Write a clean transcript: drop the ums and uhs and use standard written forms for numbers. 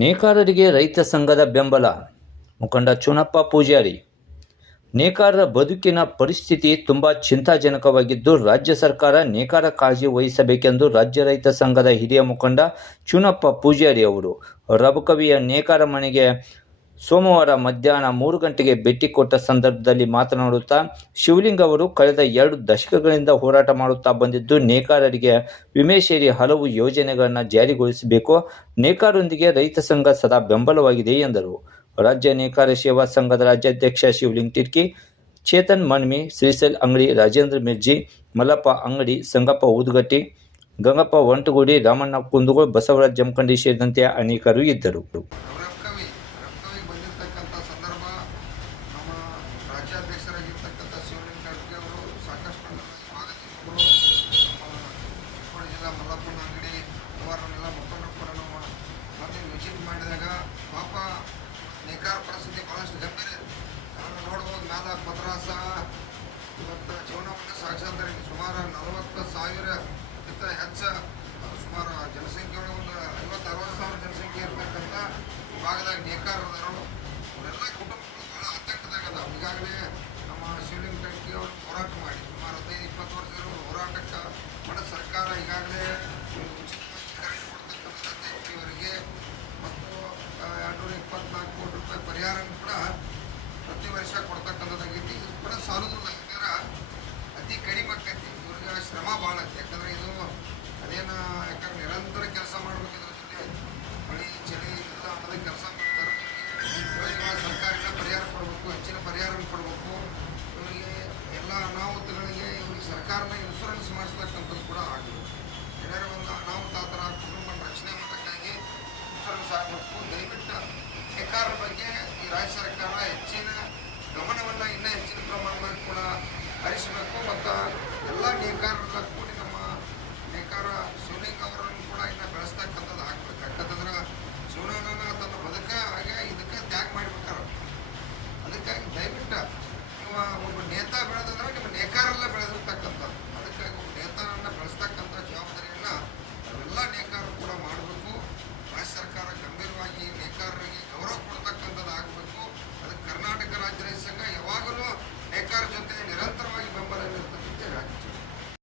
ನೇಕಾರರಿಗೆ ರೈತ ಸಂಘದ ಬೆಂಬಲ. ಮುಖಂಡ ಚುನಪ್ಪ ಪೂಜಾರಿ. ನೇಕಾರರ ಬದುಕಿನ ಪರಿಸ್ಥಿತಿ ತುಂಬ ಚಿಂತಾಜನಕವಾಗಿದ್ದು, ರಾಜ್ಯ ಸರ್ಕಾರ ನೇಕಾರ ಕಾಳಜಿ ವಹಿಸಬೇಕೆಂದು ರಾಜ್ಯ ರೈತ ಸಂಘದ ಹಿರಿಯ ಮುಖಂಡ ಚುನಪ್ಪ ಪೂಜಾರಿ ಅವರು ರಬಕವಿಯ ನೇಕಾರ ಮನೆಗೆ ಸೋಮವಾರ ಮಧ್ಯಾಹ್ನ 3 ಗಂಟೆಗೆ ಭೇಟಿ ಕೊಟ್ಟ ಸಂದರ್ಭದಲ್ಲಿ ಮಾತನಾಡುತ್ತಾ, ಶಿವಲಿಂಗ್ ಅವರು ಕಳೆದ 2 ದಶಕಗಳಿಂದ ಹೋರಾಟ ಮಾಡುತ್ತಾ ಬಂದಿದ್ದು, ನೇಕಾರರಿಗೆ ವಿಮೆ ಸೇರಿ ಹಲವು ಯೋಜನೆಗಳನ್ನು ಜಾರಿಗೊಳಿಸಬೇಕು. ನೇಕಾರರೊಂದಿಗೆ ರೈತ ಸಂಘ ಸದಾ ಬೆಂಬಲವಾಗಿದೆ ಎಂದರು. ರಾಜ್ಯ ನೇಕಾರ ಸೇವಾ ಸಂಘದ ರಾಜ್ಯಾಧ್ಯಕ್ಷ ಶಿವಲಿಂಗ್ ಟಿರ್ಕಿ, ಚೇತನ್ ಮನ್ಮಿ, ಶ್ರೀಶೈಲ್ ಅಂಗಡಿ, ರಾಜೇಂದ್ರ ಮಿರ್ಜಿ, ಮಲ್ಲಪ್ಪ ಅಂಗಡಿ, ಸಂಗಪ್ಪ ಊದಗಟ್ಟಿ, ಗಂಗಪ್ಪ ವಂಟಗುಡಿ, ರಾಮಣ್ಣ ಕುಂದಗೋಳ, ಬಸವರಾಜ್ ಜಮಖಂಡಿ ಸೇರಿದಂತೆ ಅನೇಕರು ಇದ್ದರು. ಬಂದಿರತಕ್ಕಂಥ ಸಂದರ್ಭ ನಮ್ಮ ರಾಜ್ಯಾಧ್ಯಕ್ಷರಾಗಿರ್ತಕ್ಕಂಥ ಶಿವಲಿಂಗ್ ಟಿರ್ಕಿ ಅವರು ಸಾಕಷ್ಟು ಸ್ವಾಗತಿಸಿದರು. ನಮ್ಮ ಚಿಕ್ಕೋಡಿ ಜಿಲ್ಲಾ ಮಲ್ಲಪ್ಪನ ಅಂಗಡಿ ಅವರನ್ನೆಲ್ಲ ಮುಖಂಡರು ಕೂಡ ನಮ್ಮ ಬಂದು ವಿಸಿಟ್ ಮಾಡಿದಾಗ ಪಾಪ ನೇಕಾರ ಪರಿಸ್ಥಿತಿ ಭಾಳಷ್ಟು ಗಂಭೀರ. ನಾನು ನೋಡ್ಬೋದು ಮ್ಯಾಲ ಮದ್ರಾಸ ಇವತ್ತು ಜೀವನವನ್ನು ಸಾಕ್ಷಾತ್ಕಾರಿ ಸುಮಾರು 40,000ಕ್ಕಿಂತ ಹೆಚ್ಚು ಸುಮಾರು ಜನಸಂಖ್ಯೆ ಒಳಗೆ ಒಂದು 50-60 ಸಾವಿರ ಜನಸಂಖ್ಯೆ ಇರ್ತಕ್ಕಂಥ ಭಾಗದಾಗ ನೇಕಾರರು ಅವರೆಲ್ಲ ಕುಟುಂಬಗಳು ಭಾಳ ಆತಂಕದಾಗದ. ಈಗಾಗಲೇ ನಮ್ಮ ಶಿವಲಿಂಗ್ ಟಿರ್ಕಿ ಅವರು ಹೋರಾಟ ಮಾಡಿ ಸುಮಾರು 15-20 ವರ್ಷದ ಹೋರಾಟಕ್ಕೆ ಸರ್ಕಾರ ಈಗಾಗಲೇ